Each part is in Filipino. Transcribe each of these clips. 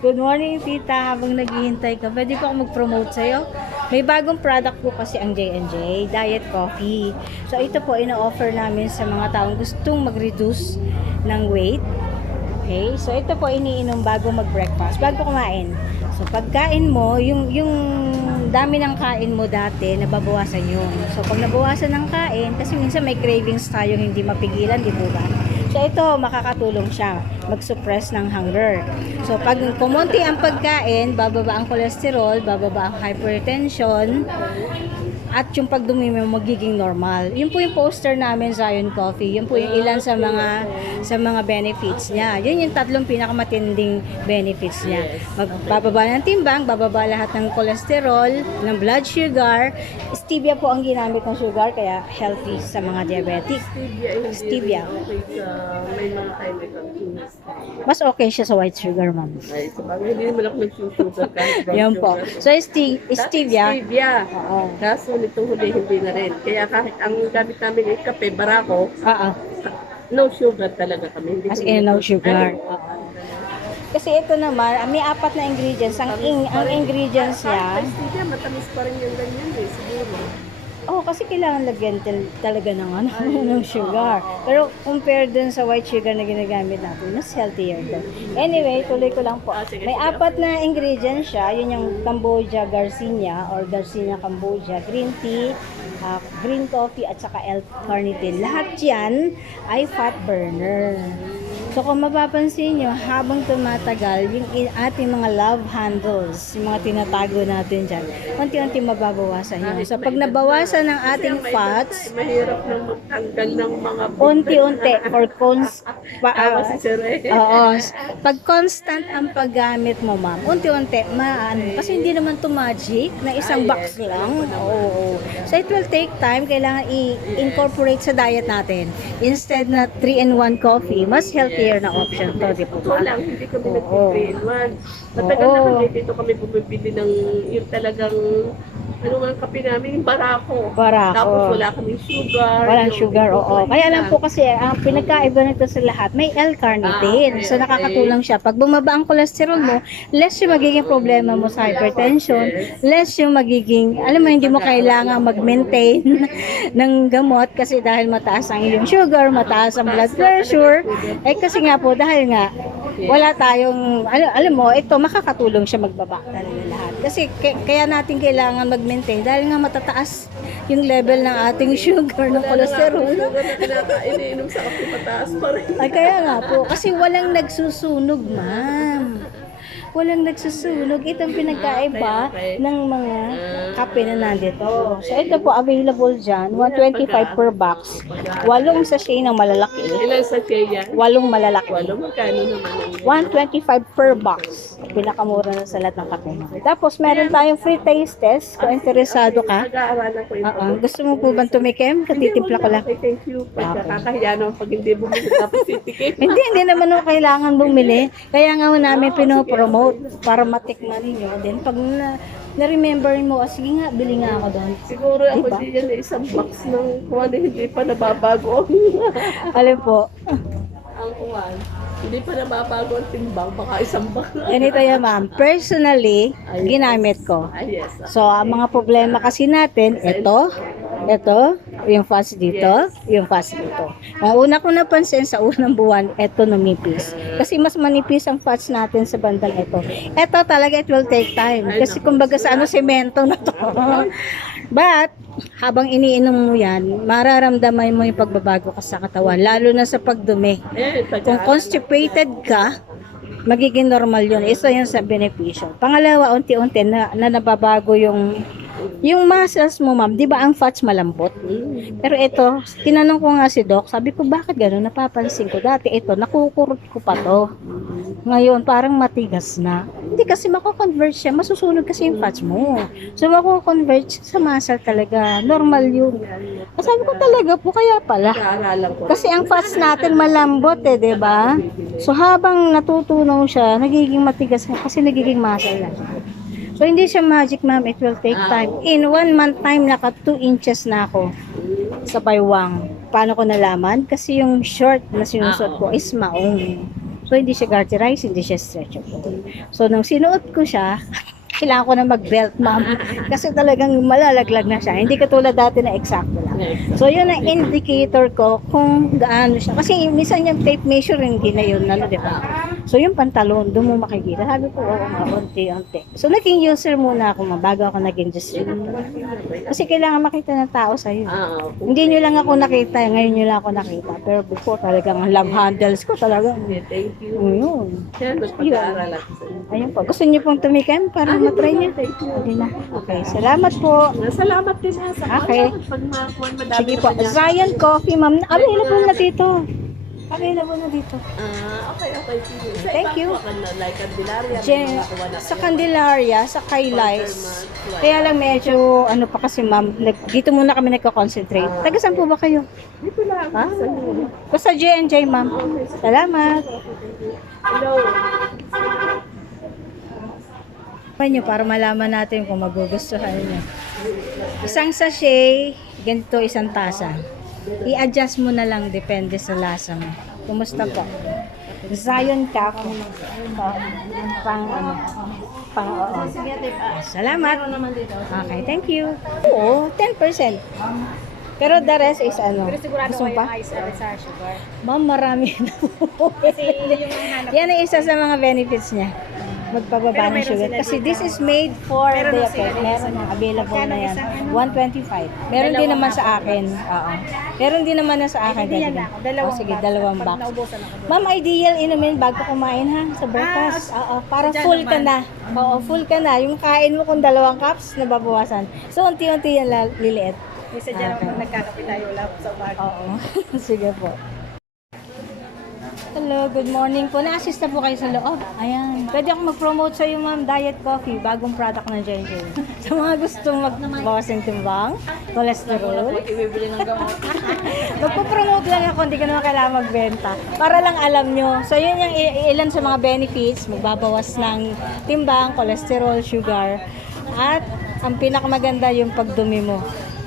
Good morning, tita. Habang naghihintay ka, pwede ko ako mag-promote sa'yo? May bagong product po kasi ang J&J, Diet Coffee. So, ito po, ina-offer namin sa mga taong gustong mag-reduce ng weight. Okay? So, ito po, iniinom bago mag-breakfast, bago kumain. So, pagkain mo, yung dami ng kain mo dati, nababawasan yun. So, pag nabawasan ng kain, kasi minsan may cravings tayo hindi mapigilan, di po ba? So, ito, makakatulong siya mag-suppress ng hunger. So, pag kumonti ang pagkain, bababa ang cholesterol, bababa ang hypertension, at yung pagdumi mo magiging normal. Yun po yung poster namin sa Zion Coffee. Yun po yung ilan sa mga benefits niya. Yun yung tatlong pinakamatinding benefits niya. Bababa ng timbang, bababa lahat ng cholesterol, ng blood sugar. Stevia po ang ginamit ng sugar, kaya healthy sa mga diabetic. Stevia. May mga chemicals. Mas okay siya sa white sugar, ma'am. Ay, sa bagay, hindi naman ako nagsusugar kahit brown Yan po. sugar. So, stevia. Stevia. Oo. Kaso nitong huli, hindi na rin. Kaya kahit ang gamit namin ay kape, barako, Oo. no sugar talaga kami. Hindi As kami in, no nag- sugar. Ano? Oo. Kasi ito naman, may 4 na ingredients. Ang ingredients niya, Kahit stevia, matamis pa rin yung ganyan eh, siguro. kasi kailangan lagyan talaga ng ng sugar. Pero compare dun sa white sugar na ginagamit natin, mas healthier doon. Anyway, tuloy ko lang po. Sige, May sige. 4 na ingredients siya. Yun yung Cambodia Garcinia or Garcinia Cambodia green tea, green coffee at saka L-carnitine. Lahat yan ay fat burner. So kung mapapansin nyo, habang tumatagal, yung ating mga love handles, yung mga tinatago natin dyan, unti-unti mababawasan yun. So pag nabawasan ng ating fats, Mahirap na magtanggal ng mga unti-unti or Tawa si Sir eh. oo, pag constant ang paggamit mo, ma'am, unti-unti, kasi hindi naman to magic na isang box lang. Oo. So it will take time, kailangan i-incorporate sa diet natin. Instead na 3-in-1 coffee, mas healthier na option to, di po Ito ba? lang, hindi kami Oo. nag-3-in-1. Matagal Oo. na kami dito kami bumibili ng yung talagang ano nga kape namin, yung barako. Barako. Tapos wala kaming sugar. Walang yung sugar, ito, oo. yun Kaya lang lang. po kasi, ang pinagkaiba nito sa lahat, may L-carnitine. Okay, So, nakakatulong siya. Pag bumaba ang cholesterol mo, less yung magiging problema mo sa hypertension, less yung magiging, alam mo, hindi mo kailangan mag-maintain ng gamot kasi dahil mataas ang iyong sugar, mataas ang blood pressure. Kasi nga po, dahil nga, wala tayong, alam mo, ito, makakatulong siya magbaba talaga lahat. Kasi kaya natin kailangan mag-maintain dahil nga matataas yung level ng ating sugar, ng cholesterol. Sugar na kinakain, iniinom sa kape mataas pa rin. Ay, kaya nga po, kasi walang nagsusunog, ma'am. Walang nagsusunog. Ito ang pinagkaiba ng mga kape na nandito. So, ito po, available dyan. 125 per box. 8 sachet ng malalaki. Ilan sa kaya? 8 malalaki. Walo, magkano naman ang 125 per box. Pinakamura na sa lahat ng kape. Tapos, meron tayong free taste test kung interesado ka. nag-aaralan ko yung Gusto mo po bang tumikim? Katitimpla ko lang. Okay, thank you. Pagkakahiya naman pag hindi bumili tapos titikim. Hindi naman ho kailangan bumili. Kaya nga ho namin pinopromote para matikman ninyo. Then pag na-remember mo, sige nga, bili nga ako doon. Siguro ako Diba? diyan na isang box ng kuwan na hindi pa nababago. Alam po, Ang kuwan. Hindi pa nababago ang timbang. Baka isang box. ganito yan ma'am. Personally, ginamit ko. Yes. So, ang mga problema kasi natin, ito, yung fats dito, yung fats dito. Ang una ko napansin sa unang buwan, ito numipis. Kasi mas manipis ang fats natin sa bandang ito. Ito talaga, it will take time. Kasi kumbaga sa semento na to. But, habang iniinom mo yan, mararamdaman mo yung pagbabago ka sa katawan, lalo na sa pagdumi. Kung constipated ka, magiging normal yun. Isa yun sa benepisyo. Pangalawa, unti-unti na nababago yung muscles mo, ma'am. Di ba ang fats malambot? Pero ito, tinanong ko nga si Doc, sabi ko, bakit gano'n? Napapansin ko. Dati ito, nakukurot ko pa to. Ngayon, parang matigas na. Hindi kasi mako-convert siya. Masusunog kasi yung fats mo. So, mako-convert sa muscle talaga. Normal yun. Sabi ko talaga po, kaya pala. Nag-aaralan ko. Kasi ang fats natin malambot di ba? So habang natutunaw siya, nagiging matigas na kasi nagiging muscle na siya. So hindi siya magic, ma'am. It will take time. In 1 month time, naka 2 inches na ako sa baywang. Paano ko nalaman? Kasi yung short na sinusot ko is maong. So, hindi siya garterize, hindi siya stretchable. So, nung sinuot ko siya, kailangan ko na mag-belt, ma'am. Kasi talagang malalaglag na siya. Hindi katulad dati na eksakto lang. So, yun ang indicator ko kung gaano siya. Kasi minsan yung tape measure, hindi na yun, di ba? So, yung pantalon, doon mo makikita. Sabi ko, oo nga, unti-unti. So, naging user muna ako, bago ako naging distributor. Kasi kailangan makita ng tao sa'yo. Okay. Hindi nyo lang ako nakita, ngayon nyo lang ako nakita. Pero before, talagang ang love handles ko talaga. Thank you. Yun. Yan, magpag-aaral ako sa inyo. Ayun po. Gusto niyo pong tumikim para matry niyo? Hindi na. Okay. Salamat po. Salamat din ha sa Okay. pag makakuha madami Sige na po. pala. Zion Coffee, ma'am. Available na dito. Available na dito. Okay. Sige. Sa Thank iba you. po, like Candelaria, Jen, nakuha na sa kayo. Candelaria, sa Kaylais. Kaya lang medyo, ano pa kasi ma'am, dito muna kami nagko-concentrate. Taga saan po ba kayo? Dito lang. Ah. Sa inyo. Basta J&J, ma'am. Salamat. Hello. Nyo para malaman natin kung magugustuhan niyo. Isang sachet, ganito isang tasa. I-adjust mo na lang depende sa lasa mo. Kumusta po? Zion Coffee. Oo. Salamat. Okay, thank you. Oo, 10%. Pero the rest is ano? Pero sigurado Gusto mo kayo pa? ice at sa sugar. Ma'am, marami na po. Kasi yung hanap. Yan ang isa sa mga benefits niya. Magpababa Pero ng meron sugar. sila Kasi dito. this is made for Meron diabetes. sila dito Meron sa- na available na Magkano yan. isang ano? 125. Meron din naman sa akin. Oo. Meron din naman na sa akin. Hindi yan Daddy. ako. Dalawang Sige, box. dalawang Pag box. naubusan ako doon. Ma'am, ideal inumin bago kumain ha sa breakfast. Oo, para Dyan full ka naman. na. Oo, full ka na. Yung kain mo kung 2 cups, nababawasan. So, unti-unti yan liliit. Kasi dyan Okay. pag nagkakape tayo wala po sa umaga. Oo. Sige po. Hello, good morning po. Na-assist na po kayo sa loob. Ayan. Pwede ako mag-promote sa iyo, ma'am, Diet Coffee, bagong product ng J&J. Sa mga gustong magbawas ng timbang, cholesterol. Ibibili ng gamot. Magpo-promote lang ako, hindi ka naman kailangan magbenta. Para lang alam nyo. So, yun yung ilan sa mga benefits. Magbabawas ng timbang, cholesterol, sugar. At ang pinakamaganda yung pagdumi mo.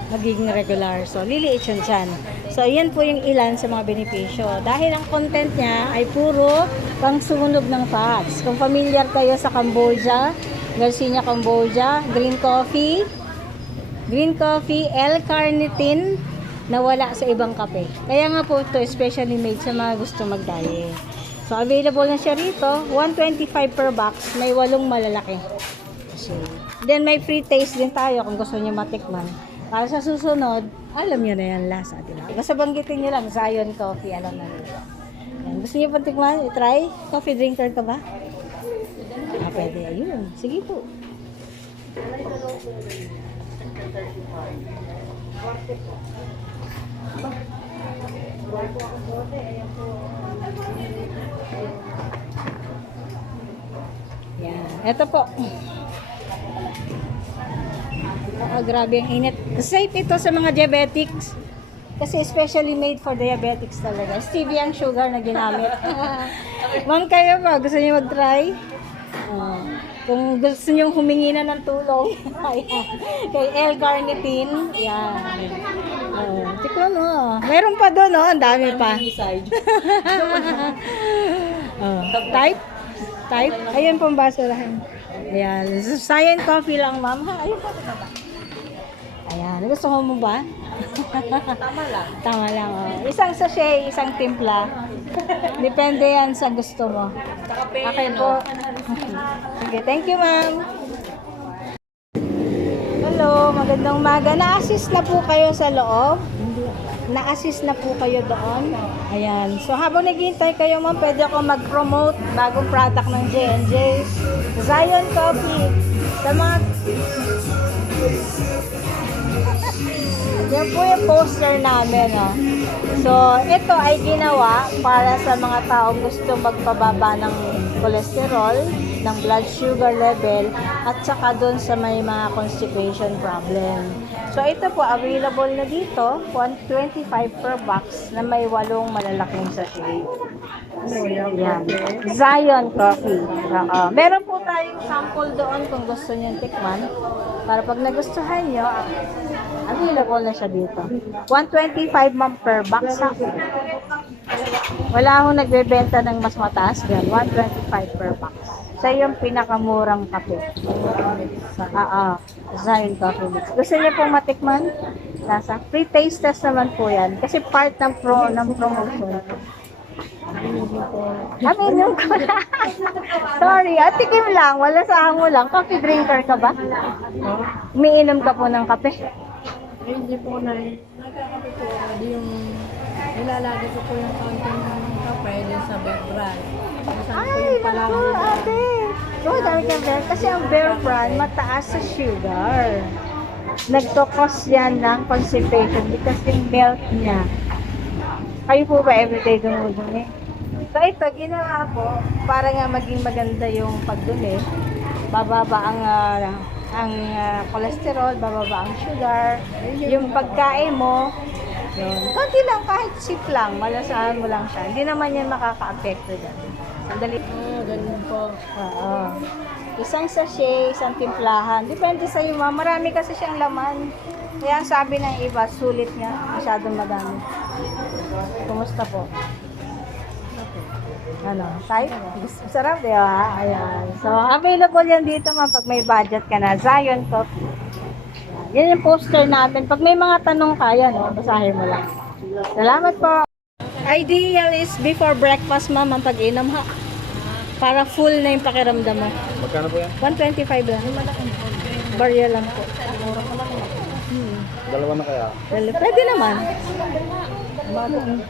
Magiging regular. So, liliit yun dyan. So, yan po yung ilan sa mga benepisyo. Dahil ang content niya ay puro pangsunog ng fats. Kung familiar kayo sa Cambodia, Garcinia Cambodia, green coffee, L-carnitine, na wala sa ibang kape. Kaya nga po ito especially made sa mga gusto mag-diet. So, available na siya rito. 125 per box. May 8 malalaki. So, then, may free taste din tayo kung gusto niyo matikman. Para sa susunod, alam niyo na yan lasa, di ba? Basta banggitin niyo lang, Zion Coffee, alam na niyo. Yan. Gusto niyo pang tikman? I-try? Coffee drinker ka ba? Ah, pwede. Ayun. Sige po. Yan. Ito po. Grabe ang init. Safe ito sa mga diabetics. Kasi especially made for diabetics talaga. Stevia ang sugar na ginamit. Ma'am, kayo ba? Gusto niyo mag-try? Kung gusto niyo humingi na ng tulong, ayan. Kay L-carnitine, yan. Tikman mo. Meron pa doon, oh. Ang dami pa. Type? Type? Ayun pong basurahan. Ayan. Zion Coffee lang, ma'am. Ha? Ayun pa. Ayan. Gusto mo ba? Tama lang. Tama lang, oh. Isang sachet, isang timpla. Depende yan sa gusto mo. Okay po. Sige, thank you, ma'am. Hello, magandang umaga. Na-assist na po kayo sa loob? Na-assist na po kayo doon? Ayan. So, habang naghihintay kayo, ma'am, pwede ako mag-promote bagong product ng J&J. Zion Coffee. Sa mga... Yan po yung poster namin, no? So, ito ay ginawa para sa mga taong gusto magpababa ng cholesterol, ng blood sugar level, at saka doon sa may mga constipation problem. So, ito po, available na dito, 125 per box na may 8 malalaking sachet. Yan. Zion Coffee. Meron po tayong sample doon kung gusto niyo tikman. Para pag nagustuhan nyo, available na siya dito. 125 ma'am per box. Ha? Wala akong nagbebenta ng mas mataas yan. 125 per box. Siya yung pinakamurang kape. Zion Coffee Mix. Gusto niyo pong matikman? Lasa. Free taste test naman po yan. Kasi part ng promotion. Aminom ko na. Sorry, tikim lang. Wala sa amo lang. Coffee drinker ka ba? Umiinom ka po ng kape? Hindi po na nagkakape po. Hindi yung nilalagay ko po yung konting kape din sa background. Ay, naku, ate. Oh, dami kang bear. Kasi ang Bear Brand, mataas sa sugar. Nagtokos yan ng constipation because yung milk niya. Kayo po ba everyday dumudumi? So ito, ginawa ko para nga maging maganda yung pagdumi. Bababa ang cholesterol, bababa ang sugar. Yung pagkain mo, yun. Konti lang, kahit sip lang, malasahan mo lang siya. Hindi naman yan makaka-apekto dyan. Sandali. Ganun po. Oo. Isang sachet, isang timplahan. Depende sa iyo, ma'am. Marami kasi siyang laman. Kaya ang sabi ng iba, sulit niya. Masyadong madami. Kumusta po? Ano? Type? Sarap, di ba? Ayan. So, available yan dito, ma'am, pag may budget ka na. Zion Coffee. Yan yung poster namin. Pag may mga tanong ka, yan, basahin mo lang. Salamat po. Ideal is before breakfast, ma'am, ang pag-inom, ha? Para full na yung pakiramdam mo. Magkano po yan? 125 lang. Barya lang po. Dalawa na kaya? Well, pwede naman.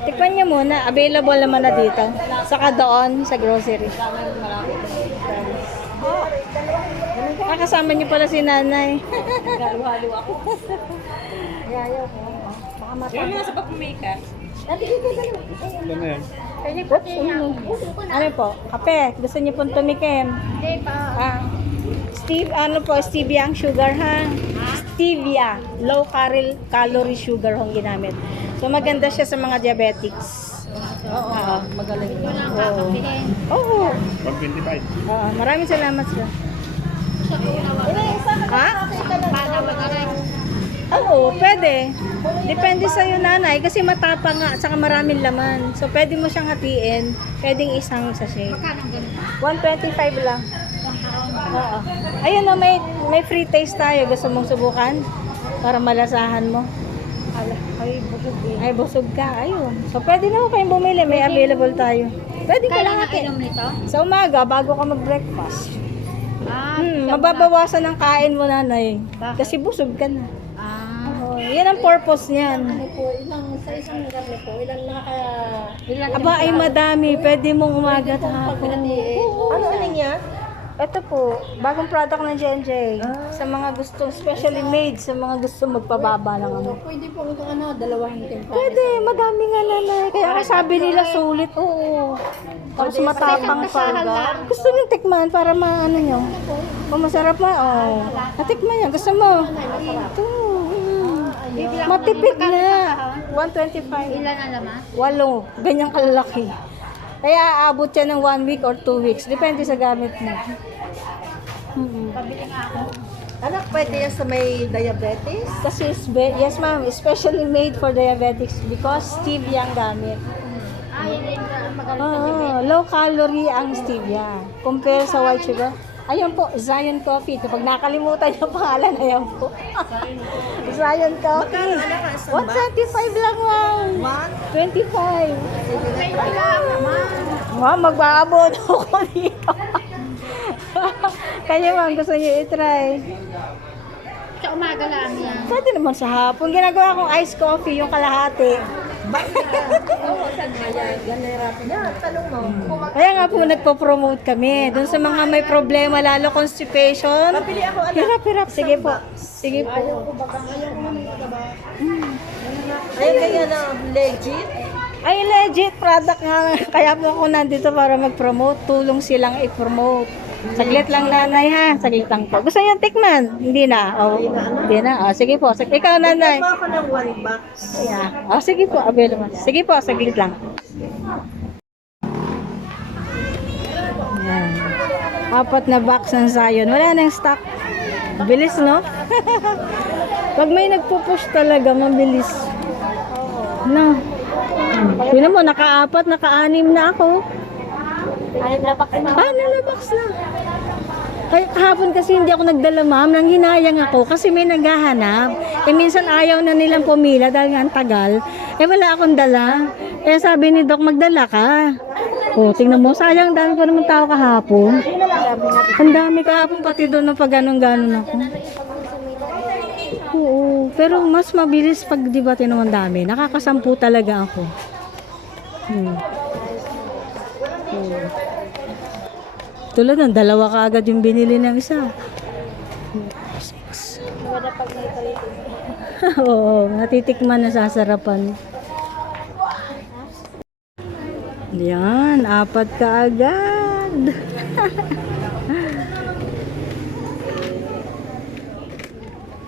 Tikman niyo muna. Available naman na dito. Saka doon sa grocery. Kasama niyo pala si nanay. Halo-halo ako. Ayaw ko. Baka mata. Yung nasa pag-makeup. Ano yan? Ano po? Kape. Gusto niyo pong tumikim? Hindi pa. Stevia ang sugar, ha? Stevia. Low calorie sugar ang ginamit. So, maganda siya sa mga diabetics. Oo. Magaling. Oo. 125. Maraming salamat sir. Ha? Oo, pwede. Depende sa iyo, nanay, kasi matapang nga, saka maraming laman. So, pwede mo siyang hatiin. Pwedeng isang sachet. 125 lang. Oo. Ayun na, may free taste tayo. Gusto mong subukan? Para malasahan mo. Ay, busog ka. Ayun. So, pwede na kayong bumili. May available tayo. Pwede ka lang hatiin. Sa umaga, bago ka mag-breakfast. Mababawasan ang kain mo, nanay. Kasi busog ka na. Oo, yan ang purpose niyan. Sa isang gabi po, ilan Aba, ay madami. Pwede mong umaga at hapon. Ano niya? Ito po, bagong product ng J&J. Sa mga gustong, specially made, sa mga gusto magpababa ng ano. Pwede po ito dalawang timpla. Pwede, madami nga nanay. Kaya ang sabi nila sulit, oo. Tapos matapang pa. Gusto nyo tikman para maano nyo. Kung masarap ma, natikman yan. Gusto mo? Ito. Matipid na. 125. Ilan na naman? 8. Ganyang kalalaki. Kaya aabot siya ng 1 week or 2 weeks. Depende sa gamit mo. Pabili nga ako. Anak, pwede yan sa may diabetes? Kasi, yes ma'am, especially made for diabetics because stevia ang gamit. Yun yung magaling. Low calorie ang stevia. Compare sa white sugar. Ayun po, Zion Coffee. Kapag nakalimutan yung pangalan, ayun po. Zion Coffee. 125 lang lang. 25. Ma'am, mag-aabot ako dito. Kaya ma'am, gusto niyo i-try. Sa umaga lang yan. Pwede naman sa hapon. Ginagawa kong iced coffee, yung kalahati. Oo, saan kaya? Ganera. Yan, tanong mo. Kaya nga po nagpo-promote kami. Doon sa mga may problema, lalo constipation. Papili ako, anak. Hirap-hirap. Sige po. Sige po. Ayun kaya na legit? Ay, legit product nga. Kaya po ako nandito para mag-promote. Tulong silang i-promote. Saglit lang nanay ha. Saglit lang po. Gusto niyo tikman? Hindi na. Hindi na. Sige po. Ikaw nanay. Bigyan mo ako ng 1 box. Yeah. Sige po. Available. Sige po. Saglit lang. Yan. 4 na box ng Zion. Wala nang stock. Bilis, no? Pag may nagpo-push talaga, mabilis. No. Tingnan mo, naka-4, naka-6 na ako. Ay, napak na. Ano, box na. Kaya kahapon kasi hindi ako nagdala, ma'am. Nang hinayang ako kasi may naghahanap. Minsan ayaw na nilang pumila dahil nga ang tagal. Wala akong dala. Sabi ni Doc, magdala ka. Tingnan mo, sayang dami ko naman tao kahapon. Ang dami kahapon pati doon na pag ganun-ganon ako. Oo, pero mas mabilis pag di ba naman dami. Nakakasampu talaga ako. Tulad ng 2 kaagad yung binili ng isa. 6. Oo, natitikman na sasarapan. Yan, 4 kaagad.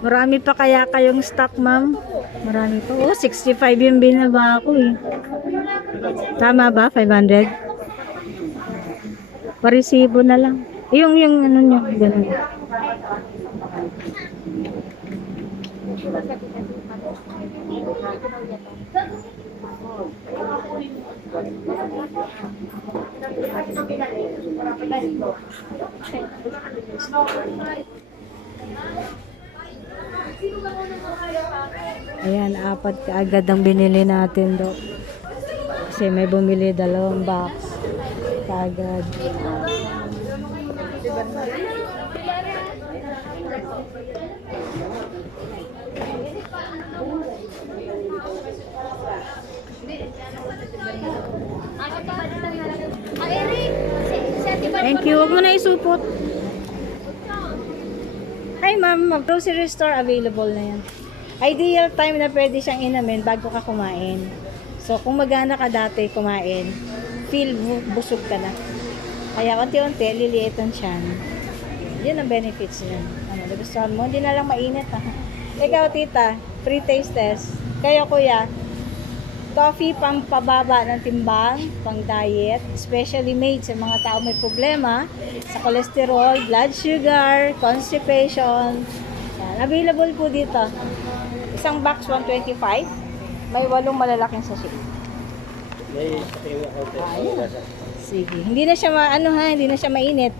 Marami pa kaya kayong stock, ma'am? Marami pa. 65 yung binaba ko eh. Tama ba? 500? Parisibo na lang. Yung ano nyo, ganun. Ayan, 4 kaagad ang binili natin do. Kasi may bumili 2 box kaagad. Thank you. Huwag mo na isupot. Hi ma'am, grocery store available na yan. Ideal time na pwede siyang inamin bago ka kumain. So kung magana ka dati kumain, feel busog ka na. Kaya unti-unti, liliit ang tiyan. Yun ang benefits niya. Ano, nagustuhan mo? Hindi na lang mainit ha. Ikaw tita, free taste test. Kayo kuya, coffee pang pababa ng timbang, pang diet, specially made sa mga tao may problema sa cholesterol, blood sugar, constipation. Yan. Available po dito. Isang box 125. May 8 malalaking sachet. Ayan. Sige. Hindi na siya hindi na siya mainit.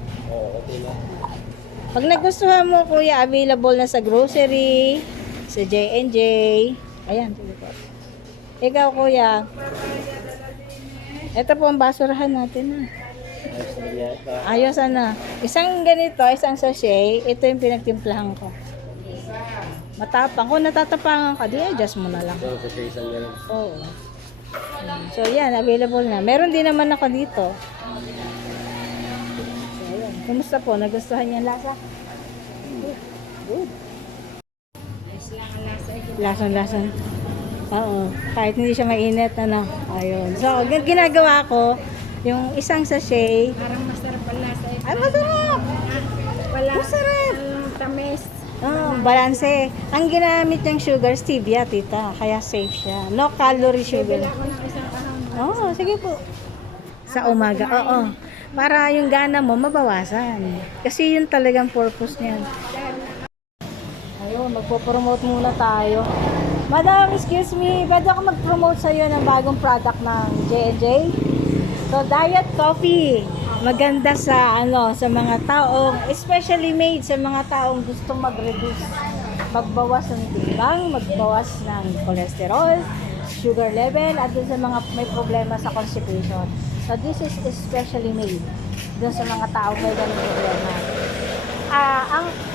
Pag nagustuhan mo kuya, available na sa grocery, sa J&J. Ayan, sige po. Ikaw kuya, ito po ang basurahan natin. Ayos na. Isang ganito, isang sachet, ito yung pinagtimplahan ko. Matapang. Kung natatapangan ka, di-adjust mo na lang. Oo. So yan, available na. Meron din naman ako dito. So ayan. Kumusta po? Nagustuhan niya ang lasa? Good. Lasang-lasang. Oo. Kahit hindi siya mainit, ano. Ayun. So, ginagawa ko, yung isang sachet. Parang masarap ang lasa. Ay, masarap! Wala. Masarap! Tamis. Oh, balanse. Ang ginamit niyang sugar, stevia, tita. Kaya safe siya. No calorie sugar. Ako ng isang kahang. Oo, sige po. Sa umaga, oo. Para yung gana mo mabawasan. Kasi yun talagang purpose niyan. Ayun, magpo-promote muna tayo. Madam, excuse me, pwede ako mag-promote sa iyo ng bagong product ng J&J? So, diet coffee. Maganda sa sa mga taong, especially made sa mga taong gustong mag-reduce, magbawas ng timbang, magbawas ng cholesterol, sugar level, at dun sa mga may problema sa constipation. So, this is especially made dun sa mga taong may ganung problema.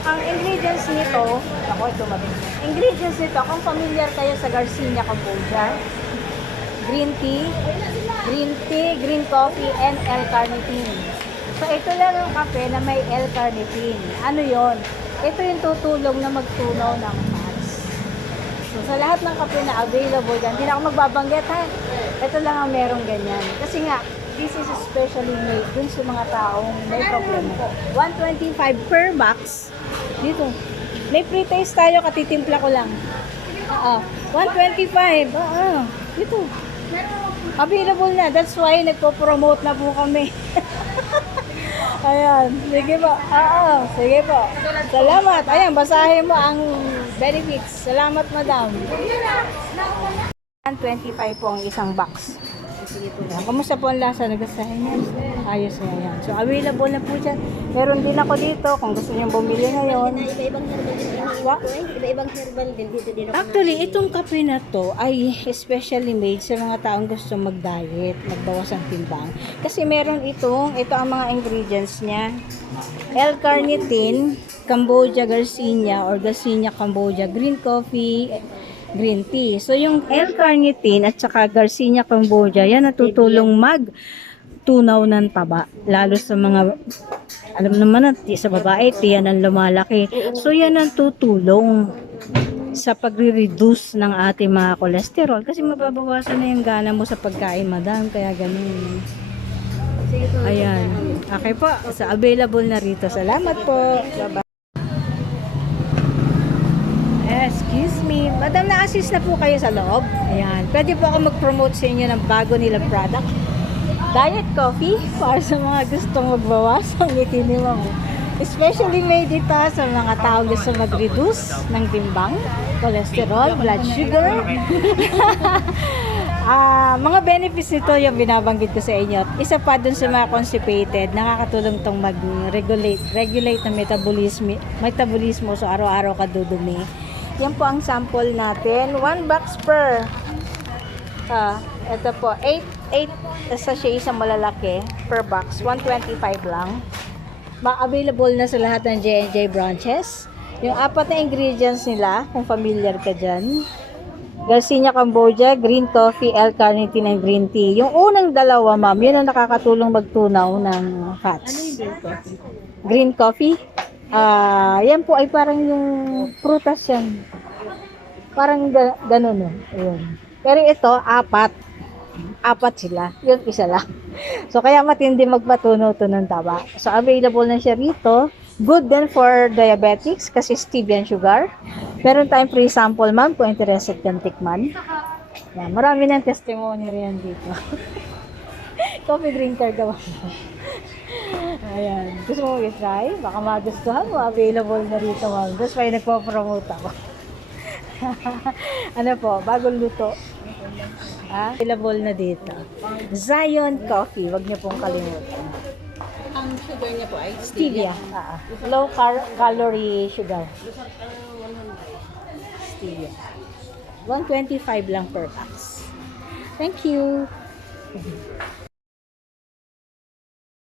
Ang ingredients nito, ito mabing. Ingredients nito, kung familiar kayo sa Garcinia Kombucha, green tea, green coffee, and L-carnitine. So, ito lang yung kape na may L-carnitine. Ano yon? Ito yung tutulong na magtunaw ng fats. So, sa lahat ng kape na available dyan, hindi na ako magbabanggit ha. Ito lang ang merong ganyan. Kasi nga, this is especially made dun sa mga taong may problema. 125 per box. Dito. May pre-taste tayo, katitimpla ko lang. 125. Dito. Available na. That's why nagpo-promote na po kami. Ayan. Sige po. Sige po. Salamat. Ayan, basahin mo ang benefits. Salamat, madam. 125 po ang isang box. Ayan. Kamusta po ang lasa? Nagasahin niya? Ayos na yan. So, available na po dyan. Meron din ako dito kung gusto niyo bumili ngayon. Iba-ibang herbal din iniinom ko eh. Iba-ibang herbal din dito din ako. Actually, itong kape na to ay especially made sa mga taong gusto mag-diet, magbawas ang timbang. Kasi meron ito ang mga ingredients niya. L-carnitine, Cambodia Garcinia or Garcinia Cambodia, green coffee, green tea. So, yung L-carnitine at saka Garcinia Cambodia, yan natutulong mag-tunaw ng taba. Lalo sa mga, alam naman natin, sa babae, tiyan ang lumalaki. So, yan ang tutulong sa pagre-reduce ng ating mga cholesterol. Kasi mababawasan na yung gana mo sa pagkain, madam. Kaya ganun. Ayan. Okay po. So, available na rito. Salamat po. Bye-bye. Excuse me. Madam, na-assist na po kayo sa loob. Ayan. Pwede po ako mag-promote sa inyo ng bago nilang product. Diet coffee para sa mga gustong magbawas ang itinimang mo. Especially made ito sa mga tao gusto mag-reduce ng timbang, cholesterol, blood sugar. Mga benefits nito yung binabanggit ko sa inyo. Isa pa dun sa mga constipated, nakakatulong tong mag-regulate ng metabolismo so araw-araw ka dudumi. Yan po ang sample natin. 1 box per. Ito po, 8 sachet isang malalaki per box. 125 lang. Available na sa lahat ng J&J branches. Yung 4 na ingredients nila, kung familiar ka dyan. Garcinia Cambodia, green coffee, L-carnitine, and green tea. Yung unang dalawa, ma'am, yun ang nakakatulong magtunaw ng fats. Green coffee? Yan po ay parang yung prutas yan. Parang ganun, no? Ayun. Pero ito, 4 sila. Yun, isa lang. So, kaya matindi magpatunaw-tunaw ng taba. So, available na siya rito. Good din for diabetics kasi stevia and sugar. Meron tayong free sample, ma'am, kung interested kang tikman. Yan, marami ng testimony rin dito. Coffee drinker ka ba? Ayan. Gusto mo i-try? Baka magustuhan mo. Available na rito, ma'am. That's why nagpo-promote ako. Ano po? Bagong luto. Available na dito. Zion Coffee. Huwag niyo pong kalimutan. Ang sugar niya po ay Stevia. Low calorie sugar. Stevia. 125 lang per box. Thank you.